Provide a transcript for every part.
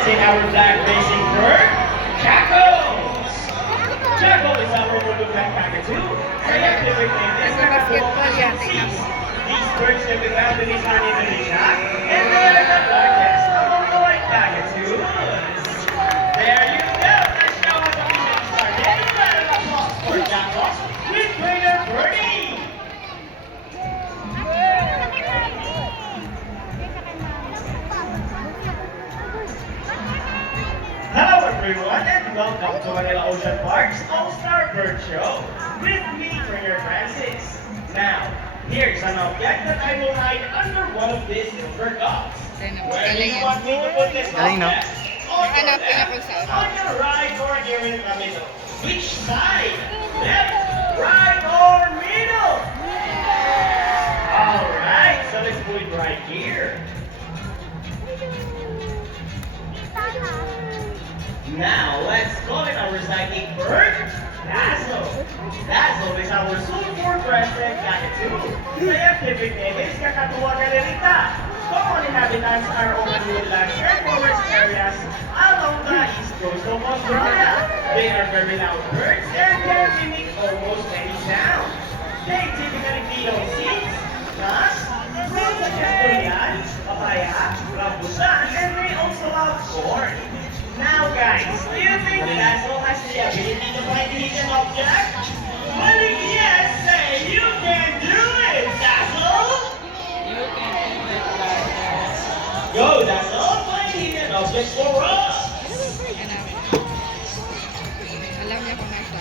In our flag racing bird, Jackals! Jackal is our Lulu Black Cockatoo. Scientific name is Basketball yan, tingnan Seas. mo. These birds can be found in Eastern Indonesia, and they are the largest among the white cockatoos. There you go! The show has officially started. Round of applause for Jackals with Trainer Birdie! Hello everyone and welcome to Manila Ocean Park's All-Star Bird Show with me, Trainer Francis. Now, here's an object that I will hide under one of these silver cups. Where do you want me to put this Galing, no? object? On your Hanapin left, ako saan. on your right, or here in the middle? Which side? Left, right, or middle? Alright, so let's put it right here. Now, let's call it our psychic bird, Dazzle. Dazzle is our sulfur-crested cockatoo. Scientific name is Kakatuwa galerita. Common inhabitants are open woodlands and forest areas along the east coast of Australia. They are very loud birds and can mimic almost any sound. They typically feed on seeds, nuts, fruits such as durian, papaya, rambutan, and they also love corn. Now guys, do you think Dazzle has the ability to find hidden objects? Well, if yes, say you can do it, Dazzle! You can do it, guys. Go, Dazzle! Find hidden objects for us! Hanapin. Alam niya kung nasa.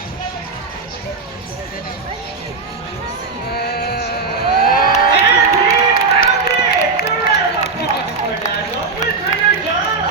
And he found it! A round of applause for Dazzle with Trainer John!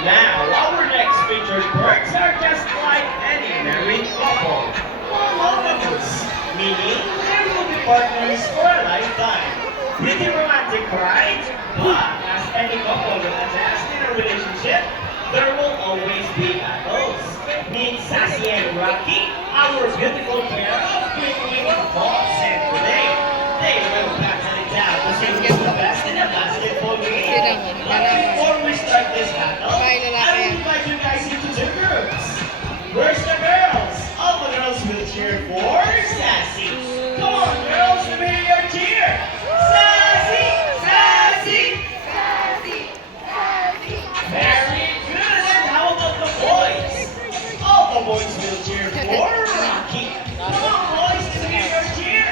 Now, our next featured birds are just like any married couple. Monogamous, meaning they will be partners for a lifetime. Pretty romantic, right? But as any couple will attest in a relationship, there will always be battles. Meet Sassy and Rocky, our beautiful pair of twinkling balls, and today they will battle it out to see who's the best in a basketball game. But before we start this battle, I will invite you guys into two groups. Where's the girls? All the girls will cheer for Sassy. Come on, girls, let me hear your cheer. Sassy, Sassy, Sassy, sassy, very good. And how about the boys? All the boys will cheer for Rocky. Come on, boys, let me hear your cheer.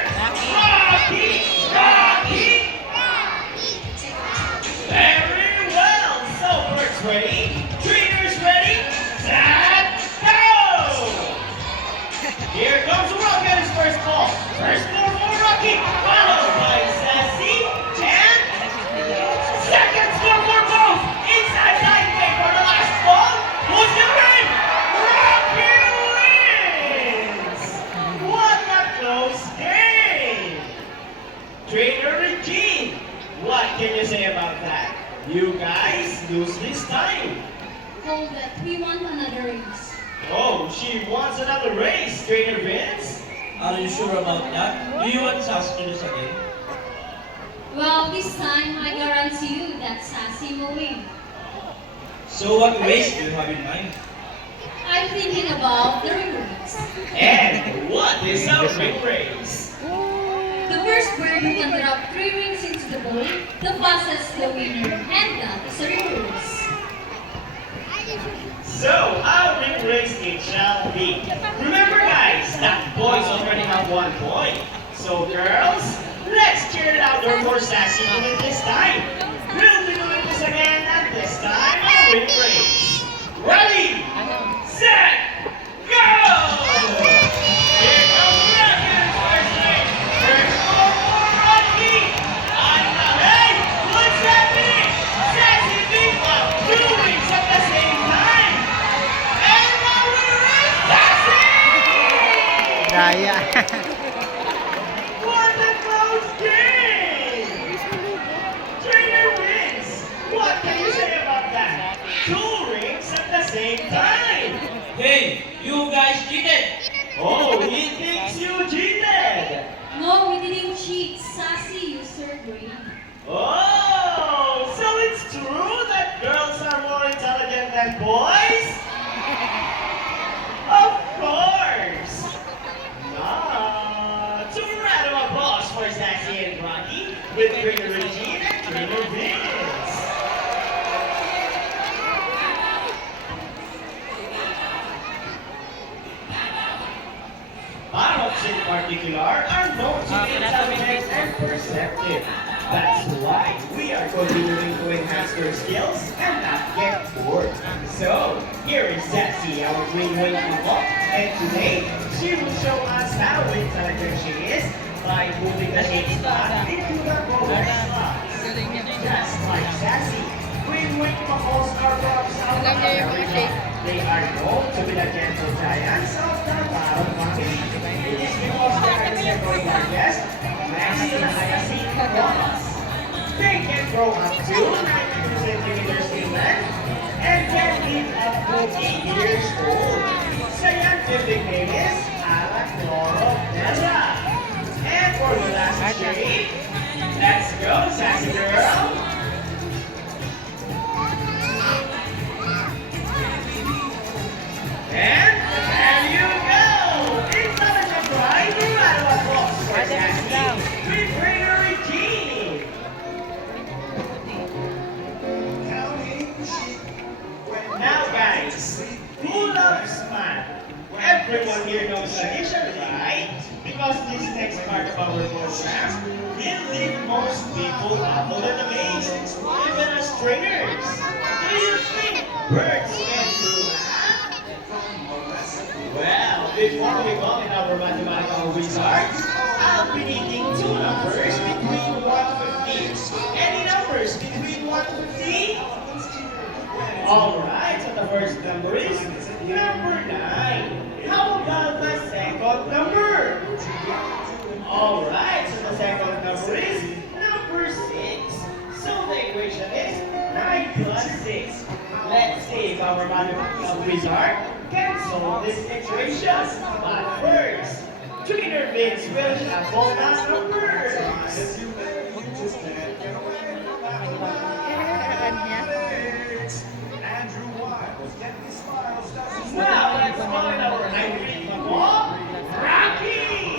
Rocky, Rocky. Very well. So, birds ready? Trainers ready? Set, go! Here comes Rocky on his first ball. First ball for Rocky, followed by Sassy, and second score for both. Inside line play for the last ball. Who's the win? Rocky wins! What a close game! Trainer Regine, what can you say about that? You guys lose this time. hold it. We want another race. Oh, she wants another race, Trainer Vince. Are you sure about that? Do you want us to do this again? Well, this time I guarantee you that Sassy will win. So what race do you have in mind? I'm thinking about the ring race. And what is a ring race? The first bird who can drop 3 rings into the bowl, the fastest the winner, and that is a ring race. So, our ring race it shall be. Remember guys, that boys already have 1 point. So girls, let's cheer it out for Sassy to win this time. We'll be doing this again, and this time a ring race. Ready, set, go! Here comes Rocky in his first ring. First ball for Rocky. On the hey, what's happening? Sassy beat 2 rings at the same time. And the winner is Sassy! Daya. What a close game! Trainer wins! What can you say about that? 2 rings at the same time! Hey, for Sassy and Rocky with Trainer Regine and Trainer Vince. Parrots in particular are known to be intelligent and perceptive. That's why we are continuing to enhance their skills and not get bored. So, here is Sassy, our green wing couple, and today she will show us how intelligent she is by moving the shape spot into the correct spots. Galing niya. Just like Sassy, green wing couples are from South Alam niya yung mga America. shape. They are known to be the gentle giants of the Barong family. It is because they are the second largest next to the hyacinth koalas. They can grow up to 92 centimeters in length and can live up to 8 years old. Scientific name is Arachnoroptera. And for the last shape, let's go, Sassy girl. And there you go! Intelligent pride, no matter what box for Sassy, with Trainer Regine. Now guys, who loves math? Everyone here knows addition, right? Because this next part of our program will leave most people baffled and amazed, even as trainers. Do you think birds can do math? Well, before we go in our mathematical wizards, I'll be needing two numbers between 1 to 15. Any numbers between 1 to 15? Alright, so the first number is number 9. How about the second number? Alright, so the second number is number 6. So the equation is 9 plus 6. Let's see if our mathematical wizard can solve this equation. But first, Trainer Vince will shuffle the numbers. Now let's find our hybrid couple, Rocky!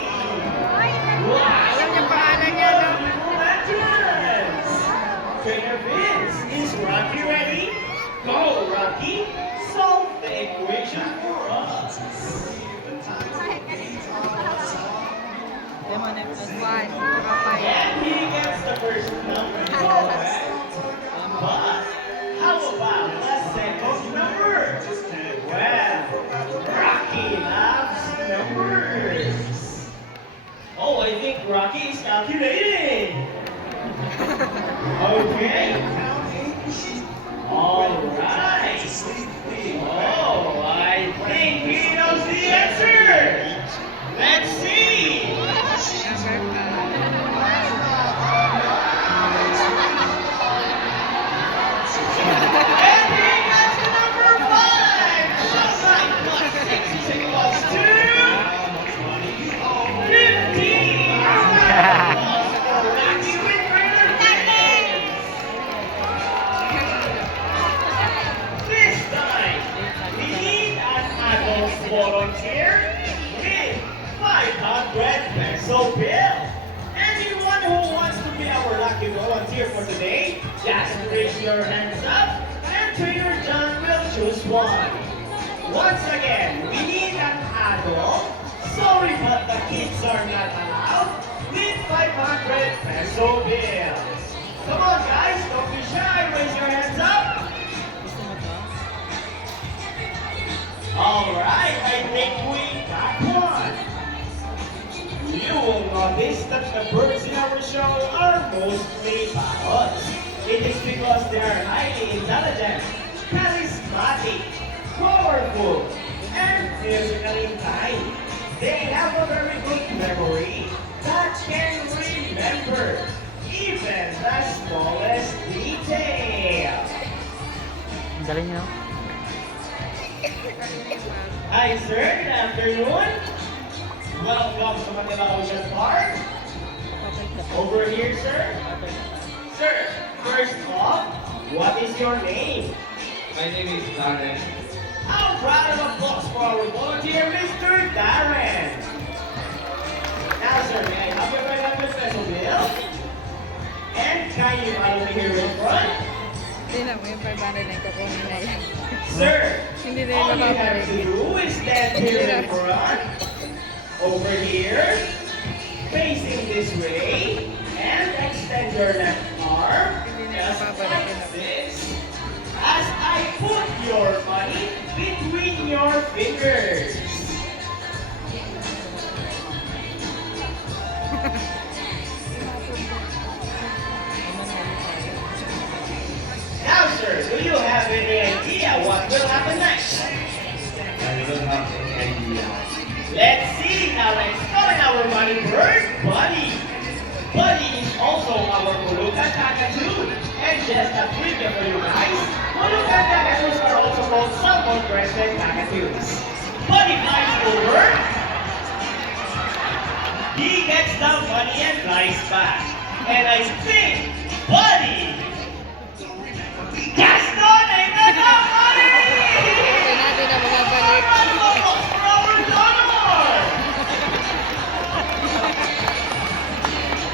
Wow! Alam niya pangalan niya, no? Congratulations! Trainer Vince, is Rocky ready? Go, Rocky! Solve the equation for us. Lemon and plus 1. Saka 5. And he gets the first number correct. But how about the second number? Well, Rocky loves numbers. Oh, I think Rocky is calculating. Okay. All right. Oh, I think he knows the answer. Let's see. And he gets the number 5. So 9 plus 6 is equals to 15. For Rocky with greater tactics. This time, we need an adult volunteer with 500 peso bill. Anyone who wants to be our lucky volunteer for today, just raise your hands up and Trainer John will choose one. Once again, we need an adult. Sorry, but the kids are not allowed with 500 peso bills. Come on, guys, don't be shy. Raise your hands up. All right, I think we got one. You will notice that the birds in our show are mostly parrots. It is because they are highly intelligent, charismatic, powerful, and physically inclined. They have a very good memory that can remember even the smallest detail. Ang galing niyo. Hi, sir. Good afternoon. Welcome to Manila Ocean Park. Over here, sir. Sir, first off, what is your name? My name is Darren. How proud of applause for our volunteer, Mr. Darren. Now, sir, may I have your 500 peso kindly follow me here in front. Hindi na mo yung 500 na kukunin na yan. Sir, Hindi na all yung you have mababalik. to do is stand here in front, over here, facing this way, and extend your left arm, Hindi na just mababalik like yun. this, as I put your money between your fingers. Now, sir, do you have any idea what will happen next? I don't have any idea. Let's see. Now let's call in our money bird, Buddy. Buddy is also our Mulukan Kakadu. And just a trivia for you guys, Mulukan Kakadus are also called salmon-breasted Kakadus. Buddy flies over. He gets the money and flies back. And I think Buddy has donated the money! Hindi natin na mababalik. Round of applause for our donor!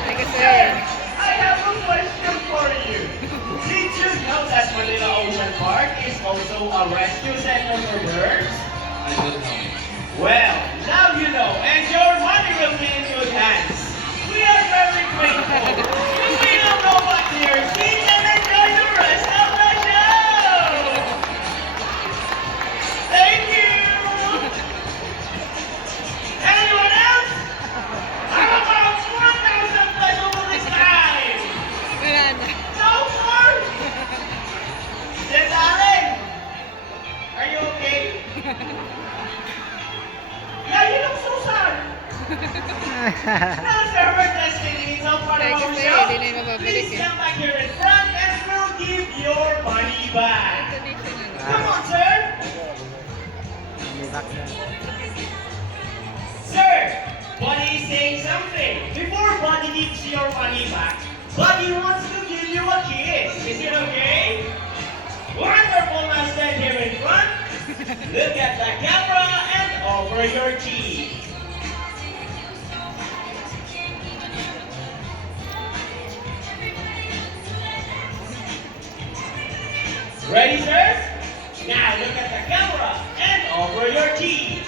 Ay kasi, Sir, I have a question for you. Did you know that Manila Ocean Park is also a rescue center for birds? I don't know. Well, now you know, and your money will be in good hands. We are very grateful. You will go back to your seat and enjoy the rest of the show. Thank you. Anyone else? How about 1,000 pesos this time? wala na. No more? Sis Allen, are you okay? Yeah, you look so sad. Now, sir, we're testing it out for Like our I say, show. hindi na yung mababalik Please eh. come back here in front and we'll give your money back. Traditional. Come on, sir. May back na. Sir, Buddy is saying something. Before Buddy gives your money back, Buddy wants to give you a kiss. Is it okay? Wonderful. Now stand here in front. Look at the camera and offer your cheek. Ready, sir? Now look at the camera and offer your cheek.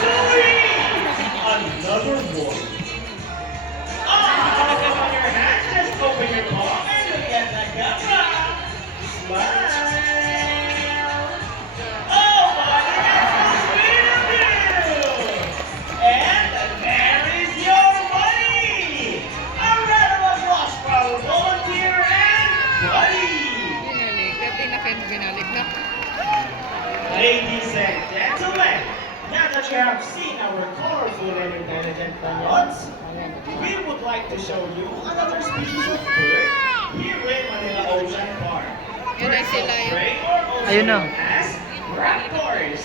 Sweet! Another one. Oh, on your hand, just open your palm and look at the camera. Smile. Oh, buddy, that's so sweet of you. And there is your money. A round of applause for our volunteer and Buddy. Binalik. Dati na kayo binalik na. Ladies and gentlemen, now that you have seen our colorful and intelligent tanons, we would like to show you another species of bird here in Manila Ocean Park. Yun ay sila yun. Prey or also Ayun na. known as raptors,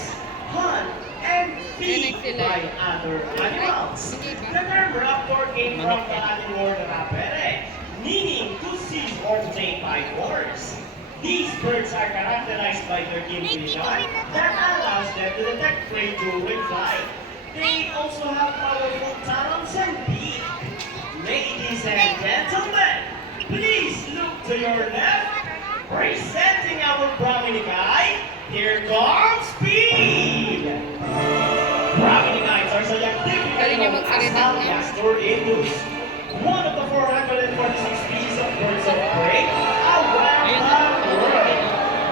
hunt and feed Yun ay sila by yun. other animals. Hindi ba? The term raptor came from the Latin word rapere, meaning to seize or to take by force. These birds are characterized by their keen vision that allows them to detect prey during flight. They also have powerful talons and beak. Ladies and gentlemen, please look to your left. Presenting our Brahminicae, here comes Speed! Brahminicaes are scientifically Galing niya known as magsalita. Algastor indus, one of the 446 species of birds of prey around the world.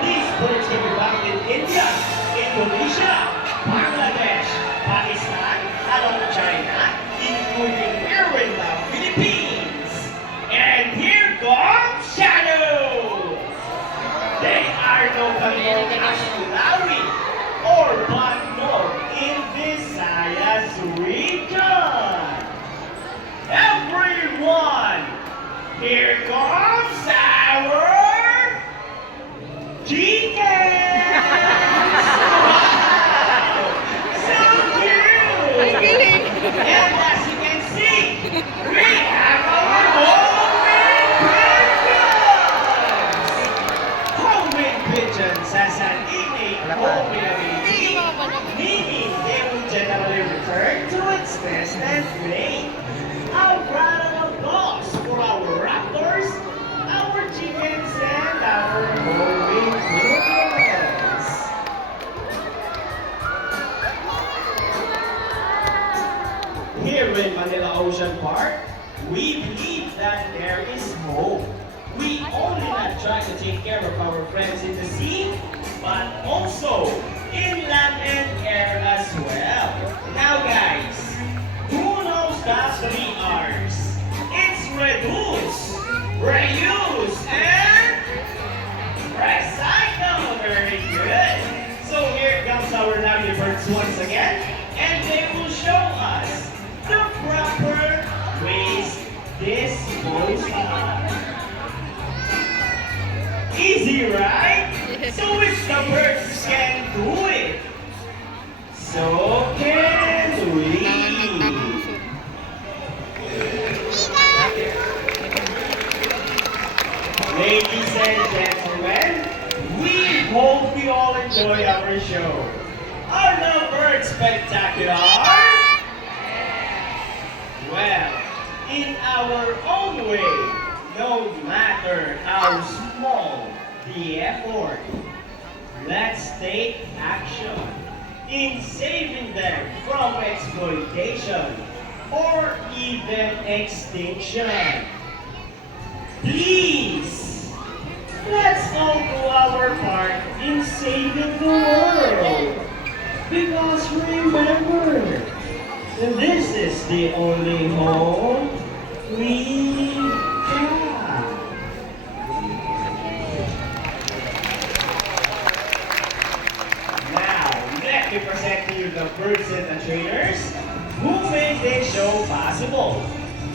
These birds can be found in India, Indonesia, Bangladesh, Pakistan, along China, including here in the Philippines. And here comes Shadow! They are locally known as Lauri or Bangnog in Visayas region. Everyone, here comes our chicken! Wow! So cute! Ang galing! And as you can see, we have our homing pigeons! Homing pigeons has an innate homing ability, meaning they will generally return to its nest and play. A round of applause for our raptors, our chickens, and our moving pigeons. Here in Manila Ocean Park, we believe that there is hope. We only not try to take care of our friends in the sea, but also in land and air as well. Now guys, who knows the 3 R's? It's reduce, reuse, and recycle. Very good. So here comes our lovely birds once again, and they will show us the proper waste disposal. Easy, right? So which the birds can do it. So can we. Ladies and gentlemen, we hope you all enjoy our show. Are the birds spectacular? Well, in our own way, no matter how small the effort, let's take action in saving them from exploitation or even extinction. Please, let's all do our part in saving the world. Because remember, this is the only home we got. Now, let me present to you the birds and the trainers who made this show possible.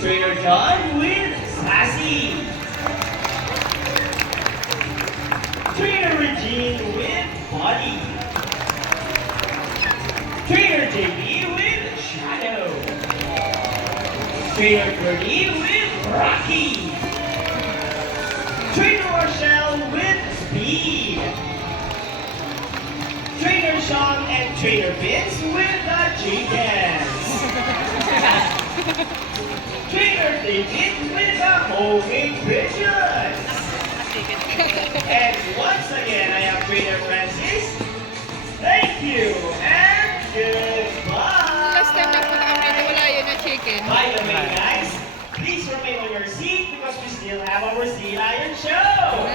Trainer John with Sassy. Trainer Regine with Buddy. Trainer JB with Shadow. Trainer Gertie with Rocky. Trainer Rochelle with Speed. Trainer Sean and Trainer Vince with the chickens. Trainer David with the homing pigeons. And once again, I am Trainer Francis. Thank you and goodbye. Last time na po kami wala yun na chicken. By the way, guys, please remain on your seat because we still have our Sea Lion show.